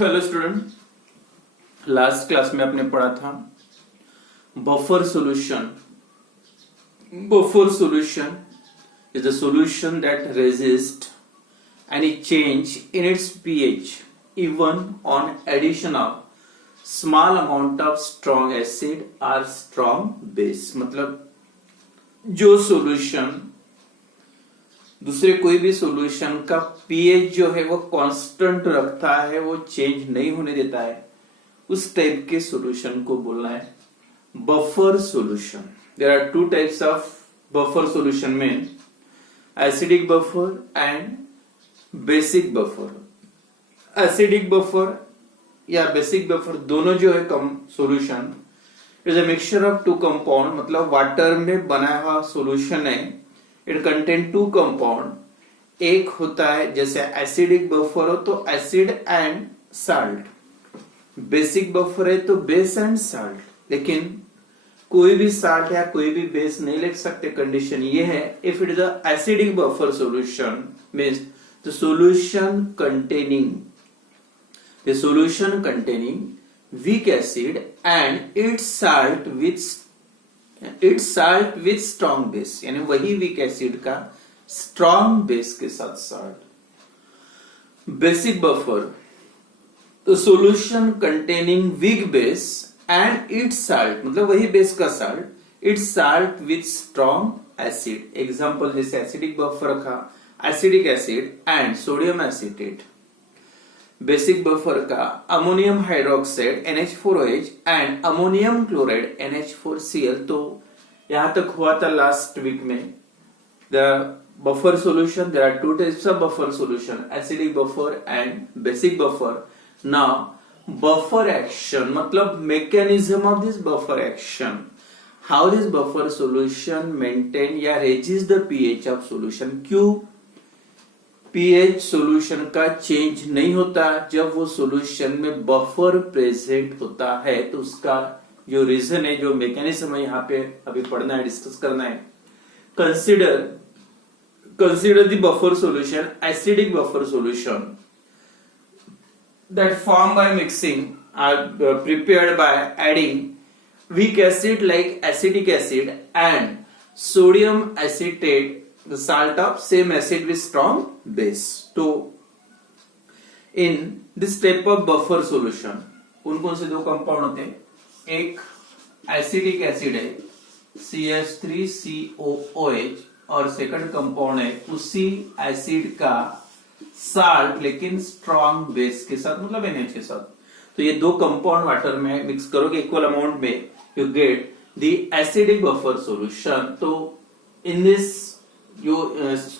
Hello student, last class में आपने पढ़ा था buffer solution. Buffer solution is a solution that resists any change in its pH even on addition of small amount of strong acid or strong base. मतलब जो solution दूसरे कोई भी solution का पीएच जो है वो कांस्टेंट रखता है, वो चेंज नहीं होने देता है, उस टाइप के सॉल्यूशन को बोलना है buffer solution. There are two types of buffer solution में acidic buffer and basic buffer. Acidic buffer या बेसिक बफर दोनों जो है कम solution is a mixture of two compound. मतलब वाटर में बना हुआ सॉल्यूशन है. It contain two compound. एक होता है जैसे एसिडिक बफर हो तो acid and salt, basic buffer है तो बेस एंड साल्ट. लेकिन कोई भी साल्ट या कोई भी बेस नहीं लिख सकते. कंडीशन ये है if it is a acidic buffer solution means the solution containing weak acid and its salt with strong base. यानी वही weak acid का strong base के साथ salt. Basic buffer, the solution containing weak base and its salt, मतलब वही base का salt, its salt with strong acid. Example जैसे acidic buffer का acidic acid and sodium acetate. Basic buffer का ammonium hydroxide NH4OH and ammonium chloride NH4Cl. तो यहां तक हुआ था लास्ट वीक में. The buffer solution, there are two types of buffer solution, acidic buffer and basic buffer. Now buffer action मतलब mechanism of this buffer action, how this buffer solution maintain या reduce the pH of solution. क्यों pH solution का change नहीं होता जब वो solution में buffer present होता है? तो उसका जो रीजन है, जो मैकेनिज्म है, यहाँ पे अभी पढ़ना है, डिस्कस करना है. Consider the buffer solution, acidic buffer solution that form by mixing are prepared by adding weak acid like acetic acid and sodium acetate, the salt of same acid with strong base. तो in this type of buffer solution कौन से दो compound होते हैं? एक acidic acid है CH3COOH और second compound है उसी एसिड का साल्ट लेकिन स्ट्रॉन्ग बेस के साथ, मतलब NH के साथ. तो ये दो कंपाउंड वाटर में मिक्स करोगे इक्वल अमाउंट में, you get the acidic buffer solution. तो इन दिस जो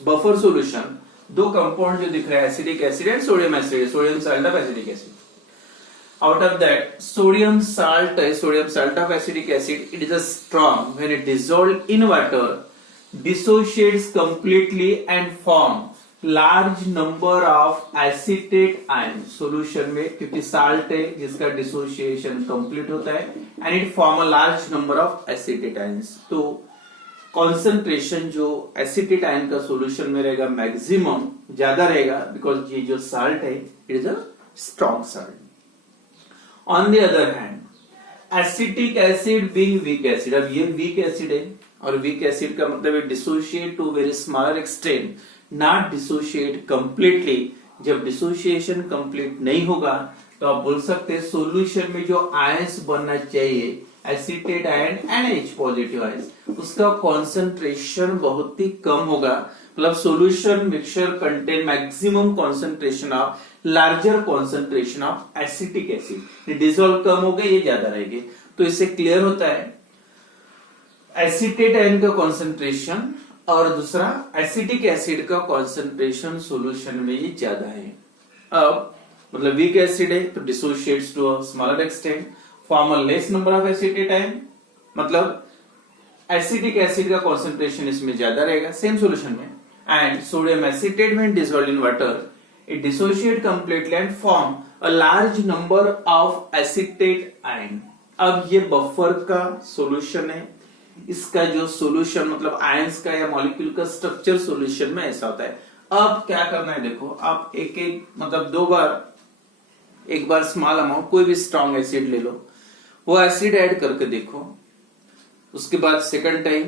बफर सॉल्यूशन दो कंपाउंड जो दिख रहा है acidic acid and sodium acid, sodium salt of acidic acid. Out of that sodium salt है, sodium salt of acidic acid, it is a strong. When it dissolve in water dissociates completely and form large number of acetate ion. solution में क्योंकि salt है जिसका dissociation complete होता है and it form a large number of acetate ions. तो concentration जो acetate ion का solution में रहेगा maximum ज्यादा रहेगा because ये जो salt है it is a strong salt. On the other hand acetic acid being weak acid, अब ये weak acid है और वीक एसिड का मतलब है dissociate to very smaller extent, not dissociate completely. जब डिसोशिएशन कंप्लीट नहीं होगा तो आप बोल सकते हैं सॉल्यूशन में जो आयंस बनना चाहिए acetate ion NH positive ions, उसका कंसंट्रेशन बहुत ही कम होगा. मतलब solution mixture contain maximum concentration of larger concentration of acetic acid. Dissolve कम हो गए, ये ज्यादा रहेंगे. तो इससे क्लियर होता है एसिटेट आयन का कंसंट्रेशन और दूसरा एसिटिक एसिड का कंसंट्रेशन सॉल्यूशन में ये ज्यादा है. अब मतलब वीक एसिड है तो dissociates to a smaller extent, form a less number of acetate ion, मतलब एसिटिक एसिड का कंसंट्रेशन इसमें ज्यादा रहेगा सेम सॉल्यूशन में. And sodium acetate when dissolved in water it dissociate completely and form a large number of acetate ion. अब ये buffer का solution है. इसका जो सॉल्यूशन मतलब आयंस का या मॉलिक्यूल का स्ट्रक्चर सॉल्यूशन में ऐसा होता है. अब क्या करना है देखो, आप एक एक मतलब दो बार एक बार स्मॉल अमाउंट कोई भी स्ट्रॉन्ग एसिड ले लो, वो एसिड ऐड करके देखो, उसके बाद सेकंड टाइम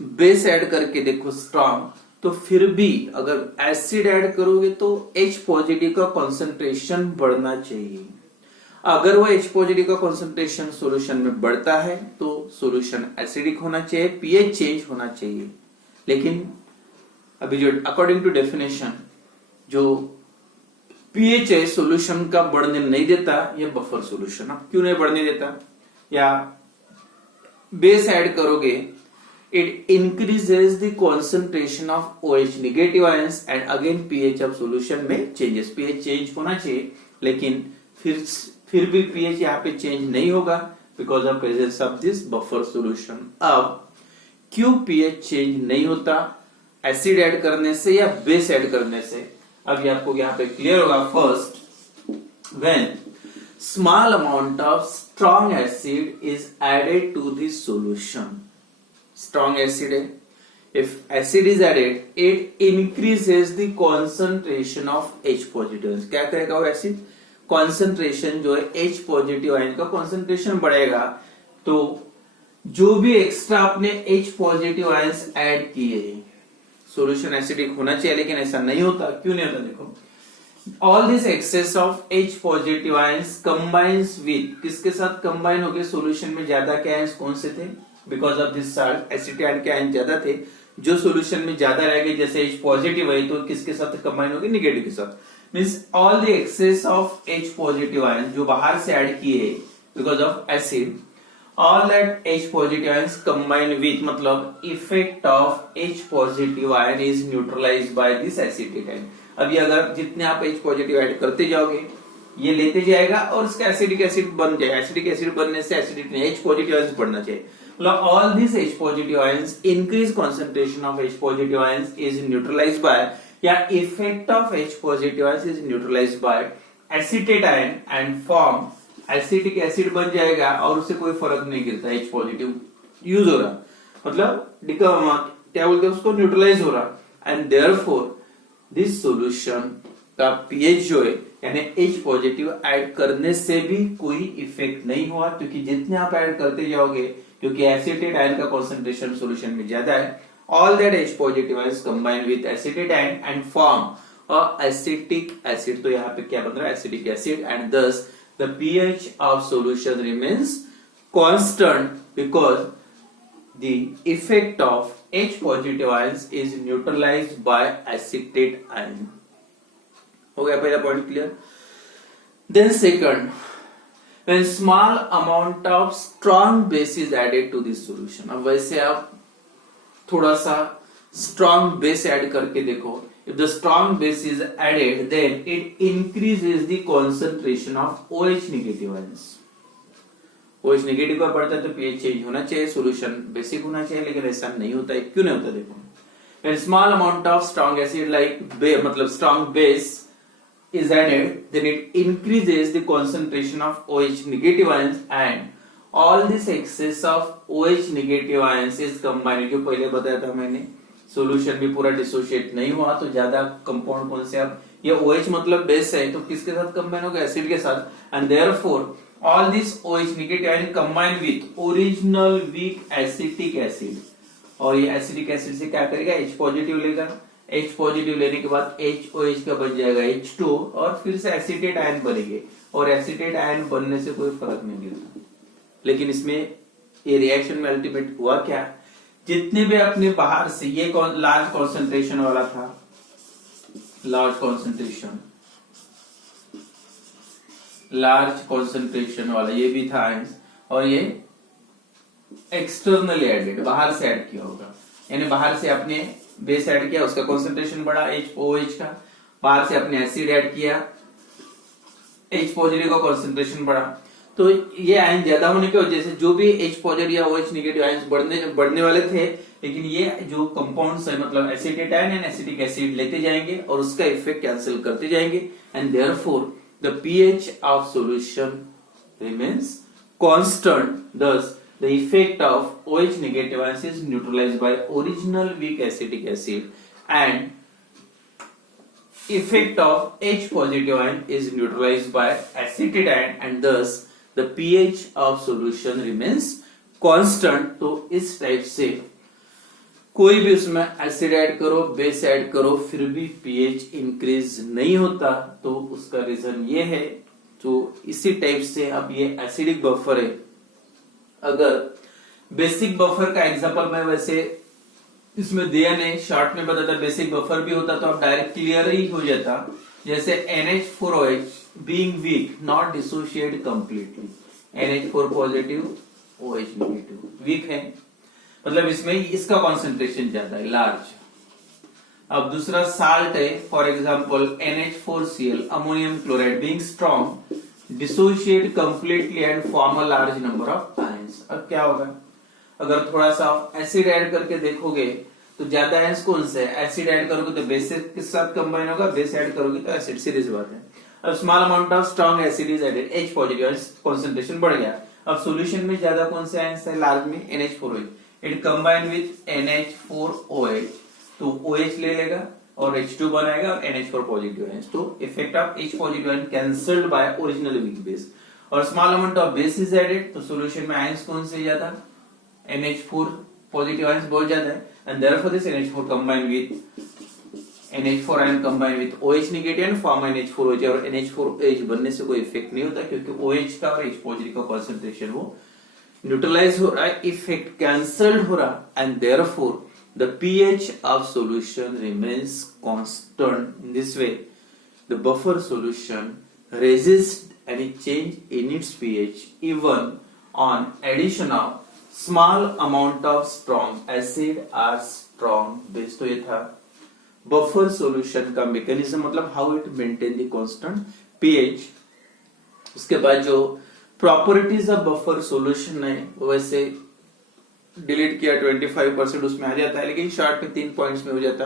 बेस ऐड करके देखो स्ट्रॉन्ग, तो फिर भी अगर एसिड ऐड करोगे तो H पॉजिटिव का कॉन्सेंट्रेशन बढ़ना चाहिए। अगर वो H पॉजिटिव का कॉन्सेंट्रेशन सॉल्यूशन में बढ़ता है तो सॉल्यूशन एसिडिक होना चाहिए, पीएच चेंज होना चाहिए। लेकिन अभी जो अकॉर्डिंग टू डेफिनेशन जो पीएच है सॉल्यूशन का बढ़ने नहीं देता, ये बफर सॉल्यूशन। अब क्यों नहीं बढ़ने देता? या बेस ऐड करोगे, it increases the concentration of OH negative ions and again pH of solution में चेंजेस। पीएच चेंज होना चाहिए, लेकिन फिर भी पीएच यहाँ पे चेंज नहीं होगा because of presence of this buffer solution. अब क्यों पीएच चेंज नहीं होता? एसिड ऐड करने से या बेस ऐड करने से? अभी आपको यहाँ पे क्लियर होगा। First, when small amount of strong acid is added to this solution, strong acid है, if acid is added it increases the concentration of H positive. क्या करेगा वो एसिड? कॉन्सेंट्रेशन जो है H पॉजिटिव आयन का concentration बढ़ेगा, तो जो भी एक्स्ट्रा आपने H पॉजिटिव आयंस ऐड किए, सॉल्यूशन एसिडिक होना चाहिए, लेकिन ऐसा नहीं होता। क्यों नहीं होता? देखो, all this excess of H positive ions combines with, किसके साथ कंबाइन हो गए? सॉल्यूशन में ज्यादा के आयंस कौन से थे? Because of this salt acetic ion के आयन ज्यादा थे, जो सॉल्यूशन में ज्यादा रह गए, जैसे H पॉजिटिव है तो किसके साथ कंबाइन हो गए? निगेटिव के साथ। Means all the excess of H positive ion जो बाहर से ऐड किए because of acid, all that H positive ions combine with, मतलब effect of H positive ion is neutralized by this acetic ion। अभी अगर जितने आप H positive ऐड करते जाओगे ये लेते जाएगा और इसका एसिडिक एसिड बन जाएगा। एसिडिक एसिड बनने से एसिडिक नहीं, H positive ions बढ़ना चाहिए। मतलब all these H positive ions increase concentration of H positive ions is neutralized by, या effect of H positive ions is neutralized by acetate ion and form acetic acid बन जाएगा और उससे कोई फर्क नहीं गिरता। H पॉजिटिव यूज हो रहा, मतलब क्या बोलते हैं उसको, न्यूट्रलाइज हो रहा, एंड देयरफॉर दिस सॉल्यूशन का पीएच जो है यानी H पॉजिटिव ऐड करने से भी कोई इफेक्ट नहीं हुआ, क्योंकि जितने आप ऐड करते जाओगे, क्योंकि एसिटेट आयन का कॉन्सेंट्रेशन सॉल्यूशन में ज्यादा है, all that H positive ions combine with acetate ion and form a acetic acid. तो यहाँ पे क्या बन रहा है? एसिटिक एसिड, एंड दस the pH of solution remains constant because the effect of H positive ions is neutralized by acetate ion। हो गया पहला point clear. Then second, when small amount of strong base is added to this solution। अब वैसे आप थोड़ा सा strong base add करके देखो, if the strong base is added then it increases the concentration of OH negative ions। OH negative का बढ़ता है तो pH चेंज होना चाहिए, सॉल्यूशन बेसिक होना चाहिए, लेकिन ऐसा नहीं होता है। क्यों नहीं होता? देखो, when small amount of strong acid like मतलब strong base is added then it increases the concentration of OH negative ions and all this excess of OH negative ions is combined। जो पहले बताया था मैंने, सॉल्यूशन भी पूरा dissociate नहीं हुआ तो ज्यादा कंपाउंड कौन से? अब ये OH मतलब बेस है तो किसके साथ कंबाइन होगा? एसिड के साथ, and therefore all this OH negative ion combine with original weak acetic acid, और ये एसिडिक एसिड से क्या करेगा? H पॉजिटिव लेगा, H पॉजिटिव लेने के बाद HOH का बन जाएगा H2 और फिर से एसिटेट आयन बनेंगे, और एसिटेट आयन बनने से कोई फर्क नहीं गिरता। लेकिन इसमें ये रिएक्शन में अल्टीमेट हुआ क्या? जितने भी अपने बाहर से, ये लार्ज कॉन्सेंट्रेशन वाला था, लार्ज कॉन्सेंट्रेशन वाला ये भी था आयंस, और ये एक्सटर्नली एडेड, बाहर से ऐड किया होगा, यानी बाहर से अपने बेस ऐड किया, उसका कॉन्सेंट्रेशन बढ़ा HOH का, बाहर से अपने एसिड ऐड किया, H पॉजिटिव का कॉन्सेंट्रेशन बढ़ा। तो ये आयन ज्यादा होने की वजह से जो भी H पॉजिटिव या OH नेगेटिव आयंस बढ़ने वाले थे, लेकिन ये जो कंपाउंड्स है मतलब acetate ion and acetic acid लेते जाएंगे और उसका इफेक्ट कैंसिल करते जाएंगे, and therefore the pH of solution remains constant, thus the effect of OH negative ions is neutralized by original weak acetic acid and effect of H positive ion is neutralized by acetic ion and thus the pH of solution remains constant। तो इस type से कोई भी उसमें acid add करो, base add करो, फिर भी पीएच इंक्रीज नहीं होता, तो उसका रीजन ये है। तो इसी टाइप से अब ये एसिडिक बफर है। अगर बेसिक बफर का एग्जांपल मैं वैसे इसमें दिया नहीं, शॉर्ट में बताता, बेसिक बफर भी होता तो अब डायरेक्ट क्लियर ही हो जाता। जैसे NH4OH being weak not dissociate completely, NH4 positive OH negative, weak है मतलब इसमें इसका कॉन्सेंट्रेशन ज्यादा है, लार्ज। अब दूसरा साल्ट है, for example NH4Cl ammonium chloride being strong dissociate completely and form a large number of ions. अब क्या होगा, अगर थोड़ा सा एसिड ऐड करके देखोगे तो ज्यादा आयंस कौन से है, एसिड ऐड करोगे तो बेस के साथ कंबाइन होगा, बेस ऐड करोगे तो एसिड, सीरीज बात है। अब small amount of strong acid is added, H positive concentration बढ़ गया। अब सॉल्यूशन में ज्यादा कौन से आयंस है, लार्ज में NH4OH, it combine with NH4OH, तो OH ले लेगा और H2 बनाएगा और NH4 पॉजिटिव आयंस। तो effect of H positive ion cancelled by original weak base. और small amount of base is added, तो सॉल्यूशन में आयंस कौन से ज्यादा, NH4 पॉजिटिव आयंस बहुत ज्यादा है, and therefore this NH4 combine with NH4 ion combine with OH negative and form NH4OH, और NH4OH बनने से कोई इफेक्ट नहीं होता क्योंकि OH का और H पॉजिटिव का कंसंट्रेशन वो न्यूट्रलाइज हो रहा है, इफेक्ट कैंसल्ड हो रहा, and therefore the pH of solution remains constant। In this way the buffer solution resists any change in its pH even on addition of small amount of strong acid or strong base। तो ये था buffer solution का mechanism, मतलब how it maintain the constant pH. उसके बाद जो properties of buffer solution है वो वैसे डिलीट किया, 25% उसमें आ जाता है, लेकिन शॉर्ट में 3 पॉइंट्स में हो जाता।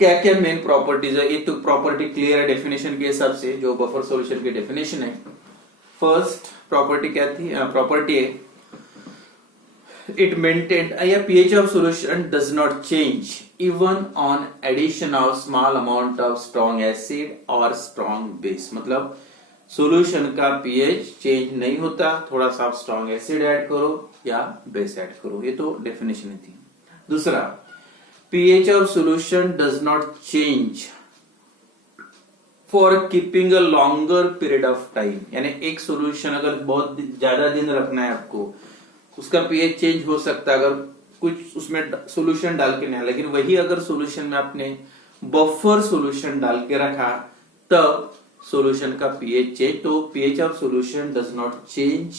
क्या क्या मेन प्रॉपर्टीज है, ये तो प्रॉपर्टी क्लियर है डेफिनेशन के हिसाब से, जो बफर सॉल्यूशन की डेफिनेशन है। फर्स्ट प्रॉपर्टी क्या थी, प्रॉपर्टी है it maintained a pH of solution does not change even on addition of small amount of strong acid or strong base। मतलब सॉल्यूशन का pH चेंज नहीं होता, थोड़ा सा स्ट्रॉन्ग एसिड ऐड करो या बेस ऐड करो, ये तो डेफिनेशन थी। दूसरा, pH of solution does not change for keeping a longer period of time। यानी एक सॉल्यूशन अगर बहुत ज्यादा दिन रखना है आपको, उसका पीएच चेंज हो सकता है अगर कुछ उसमें सॉल्यूशन डाल के नहीं, लेकिन वही अगर सॉल्यूशन में आपने बफर सॉल्यूशन डाल के रखा तब सॉल्यूशन का पीएच चेंज। तो pH of solution does not change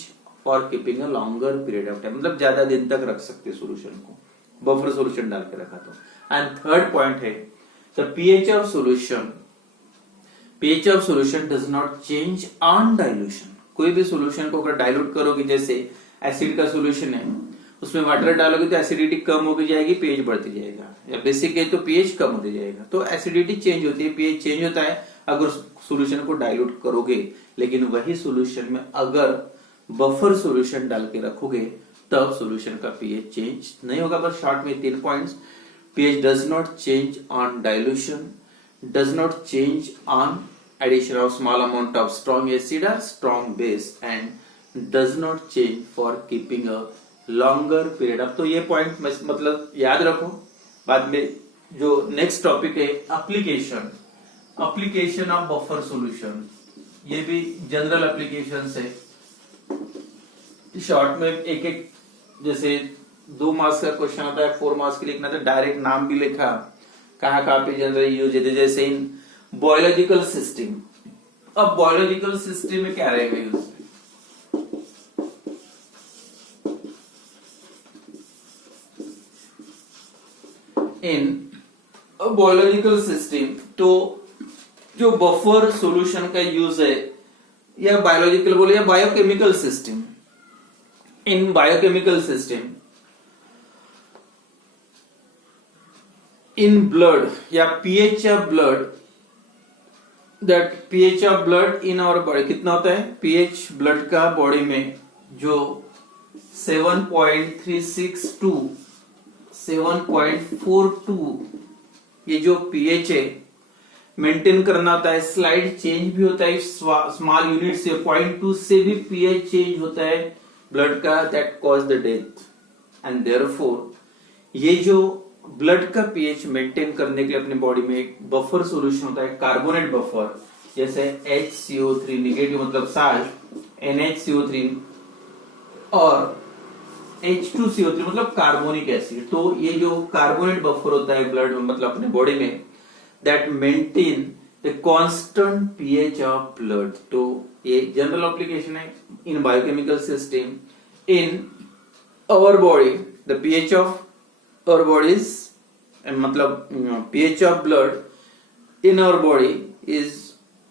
for keeping a longer period of time, मतलब ज्यादा दिन तक रख सकते सॉल्यूशन को, बफर सॉल्यूशन डाल के रखा तो। एंड थर्ड पॉइंट है the pH of solution does not change on dilution. कोई भी सॉल्यूशन को अगर डाइल्यूट करोगे, जैसे एसिड का सॉल्यूशन है उसमें वाटर डालोगे तो एसिडिटी कम होती जाएगी, पीएच बढ़ती जाएगा, या बेसिक है तो पीएच कम होती जाएगा। तो एसिडिटी चेंज होती है, पीएच चेंज होता है अगर सॉल्यूशन को डाइल्यूट करोगे, लेकिन वही सॉल्यूशन में अगर बफर सॉल्यूशन डाल के रखोगे तब सॉल्यूशन का पीएच चेंज नहीं होगा। बस शॉर्ट में 3 points, pH does not change on dilution, does not change on addition of small amount of strong acid or strong base, and does not change for keeping a longer period of। तो ये point मतलब याद रखो। बाद में जो next topic है application of buffer solution, ये भी जनरल एप्लीकेशन है। शॉर्ट में एक एक, जैसे 2 मार्क्स का क्वेश्चन आता है, 4 मार्क्स के लिखना तो डायरेक्ट नाम भी लिखा, कहाँ पे जनरल यूज है, जैसे इन बायोलॉजिकल सिस्टम। अब बायोलॉजिकल सिस्टम में क्या रहेगा यूज, इन बायोलॉजिकल सिस्टम तो जो बफर सॉल्यूशन का यूज है, या बायोलॉजिकल बोले या biochemical system, in biochemical system in blood या pH of blood, that pH of blood in our body कितना होता है, पीएच ब्लड का बॉडी में जो 7.36 to 7.42 ये जो पीएच है मेंटेन करना होता है, स्लाइड चेंज भी होता है स्मॉल यूनिट से, 0.2 से भी पीएच चेंज होता है ब्लड का, that cause the death. And therefore ये जो ब्लड का पीएच मेंटेन करने के लिए अपने बॉडी में एक बफर सॉल्यूशन होता है, कार्बोनेट बफर, जैसे HCO3 निगेटिव मतलब साल्ट, NHCO3 और H2CO3 मतलब कार्बोनिक एसिड। तो ये जो कार्बोनेट बफर होता है ब्लड में मतलब अपने बॉडी में, that maintain the constant pH of blood. तो ये जनरल एप्लीकेशन है in biochemical system in our body. The pH of our bodies मतलब pH of blood in our body is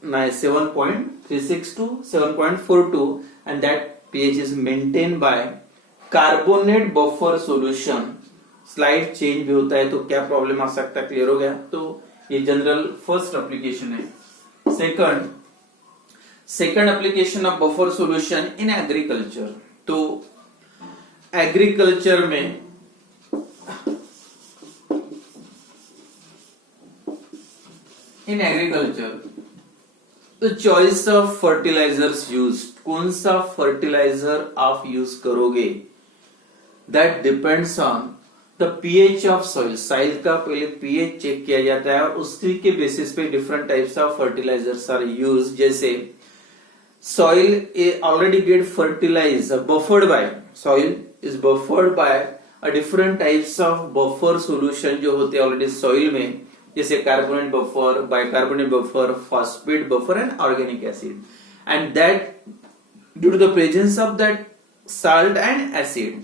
7.36 to 7.42 and that pH is maintained by carbonate buffer solution। Slide change भी होता है तो क्या problem आ सकता है, clear हो गया। तो ये जनरल फर्स्ट एप्लीकेशन है। Second application of buffer solution in agriculture. तो एग्रीकल्चर में इन एग्रीकल्चर तो चॉइस ऑफ फर्टिलाइजर्स यूज, कौन सा फर्टिलाइजर आप यूज करोगे, that depends on the pH of soil. Soil का पहले पीएच चेक किया जाता है और उसी के बेसिस पे different types of fertilisers are use. जैसे soil already get fertilise buffered by, soil is buffered by a different types of buffer solution जो होते हैं ऑलरेडी सॉइल में, जैसे carbonate buffer, bicarbonate buffer, phosphate buffer and organic acid. And that due to the presence of that salt and acid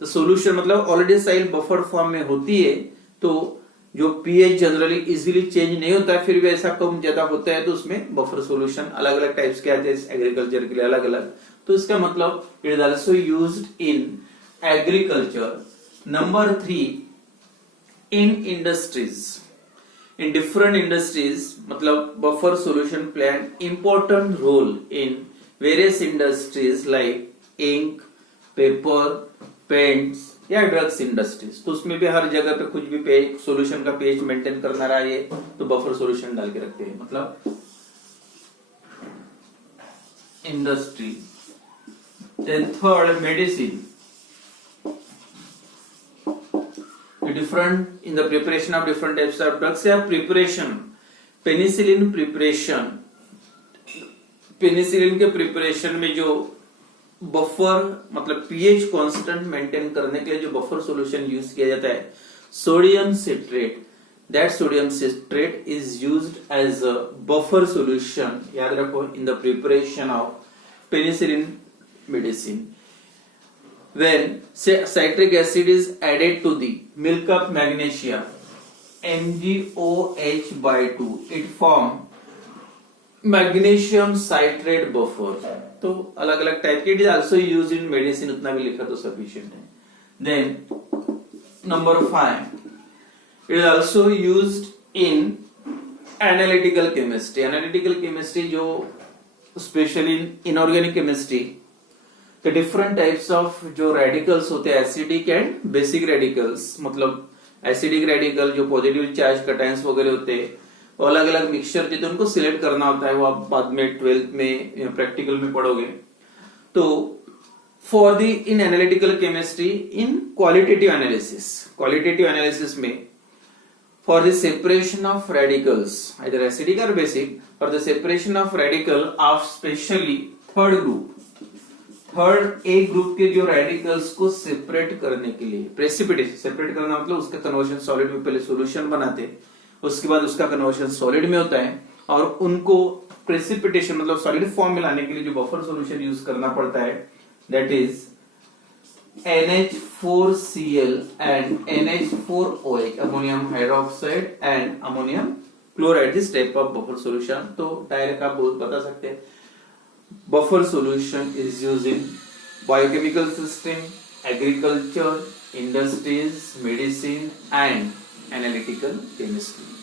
तो solution मतलब already soil buffer form में होती है, तो जो पीएच जनरली इजीली चेंज नहीं होता है, फिर भी ऐसा कम ज्यादा होता है तो उसमें बफर सॉल्यूशन अलग अलग टाइप्स के आते हैं एग्रीकल्चर के लिए अलग अलग। तो इसका मतलब it is also used in agriculture. Number 3 in industries. In different industries, मतलब buffer solution play an important role in various industries like ink, paper, paints या ड्रग्स इंडस्ट्रीज। तो उसमें भी हर जगह पे कुछ भी सोल्यूशन का पीएच मेंटेन करना रहा है तो बफर सॉल्यूशन डाल के रखते हैं, मतलब industry. Then third medicine. Different in the preparation of different types of drugs या preparation, पेनिसिलिन प्रिपरेशन, पेनिसिलिन के प्रिपरेशन में जो बफर मतलब पीएच कांस्टेंट मेंटेन करने के लिए जो बफर सॉल्यूशन यूज किया जाता है, sodium citrate, that sodium citrate is used as a buffer solution, याद रखो, in the preparation of penicillin medicine. When citric acid is added to the milk of magnesia MgOH/2, it form magnesium citrate buffer। तो अलग अलग type के, it is also use in medicine, उतना भी लिखा तो सफिशिएंट है। Then number 5 it is also used in analytical chemistry. Analytical chemistry जो स्पेशली इन इनऑर्गेनिक केमिस्ट्री के डिफरेंट टाइप्स ऑफ जो रेडिकल्स होते हैं, एसिडिक एंड बेसिक रेडिकल्स, मतलब एसिडिक रेडिकल जो पॉजिटिव चार्ज कटायंस वगैरह होते हैं, वो अलग अलग मिक्सचर थे तो उनको सिलेक्ट करना होता है, वो आप बाद में 12th में प्रैक्टिकल में पढ़ोगे। तो for the in analytical chemistry in qualitative analysis में for the separation of radicals either acidic और basic, for the separation of radical of specially third group, third A group के जो रेडिकल्स को separate करने के लिए, प्रेसिपिटेशन, सेपरेट करना मतलब उसका कन्वर्जन सॉलिड में पहले सॉल्यूशन बनाते, उसके बाद उसका कन्वर्जन सॉलिड में होता है और उनको प्रेसिपिटेशन मतलब सॉलिड फॉर्म में लाने के लिए जो बफर सॉल्यूशन यूज करना पड़ता है, that is NH4Cl and NH4OH, ammonium hydroxide and ammonium chloride, this type of buffer solution. तो डायरेक्ट आप बता सकते हैं buffer solution is used in biochemical system, agriculture, industries, medicine and analytical chemistry।